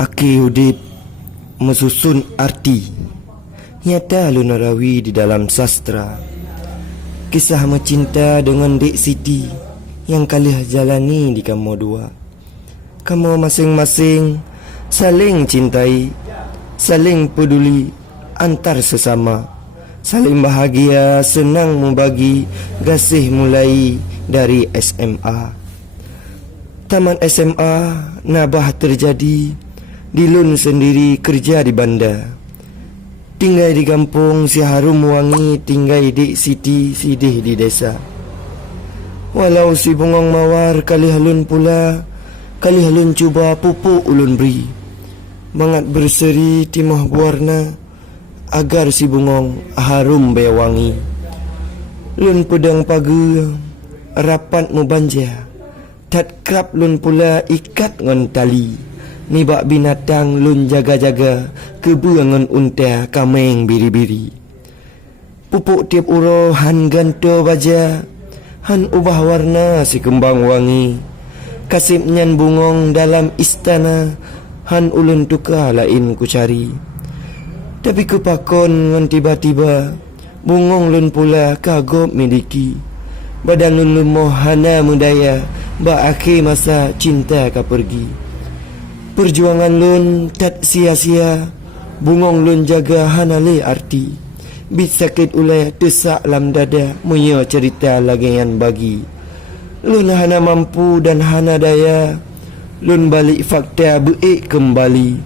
Aki udip mesusun arti nyata lu narawi di dalam sastra. Kisah mencinta dengan Dek Siti yang kalian jalani di kamu dua. Kamu masing-masing saling cintai, saling peduli antar sesama, saling bahagia, senang membagi, kasih mulai dari SMA. Taman SMA nabah terjadi, Dilun sendiri kerja di bandar, tinggal di kampung si harum wangi, tinggal Dek Siti sidih di desa. Walau si bungong mawar kali halun pula, kali halun cuba pupuk ulun beri, bangat berseri timah buarna agar si bungong harum bewangi. Lun pedang pagi rapat mu banja, tatkrap lun pula ikat ngon tali. Nibak binatang lun jaga-jaga, kebuangan unta kameng biri-biri. Pupuk tiap uro han ganto baja, han ubah warna si kembang wangi. Kasip nyan bungong dalam istana, han ulun tukar lain ku cari. Tapi kepakon ngan tiba-tiba, bungong lun pula kagop miliki. Badan lun lumoh hana mudaya, ba akhir masa cinta ka pergi. Perjuangan lun tak sia-sia, bungong lun jaga hanale arti. Bit sakit ulai desak lam dada, muya cerita lagi yang bagi. Lun hana mampu dan hana daya, lun balik fakta beik kembali.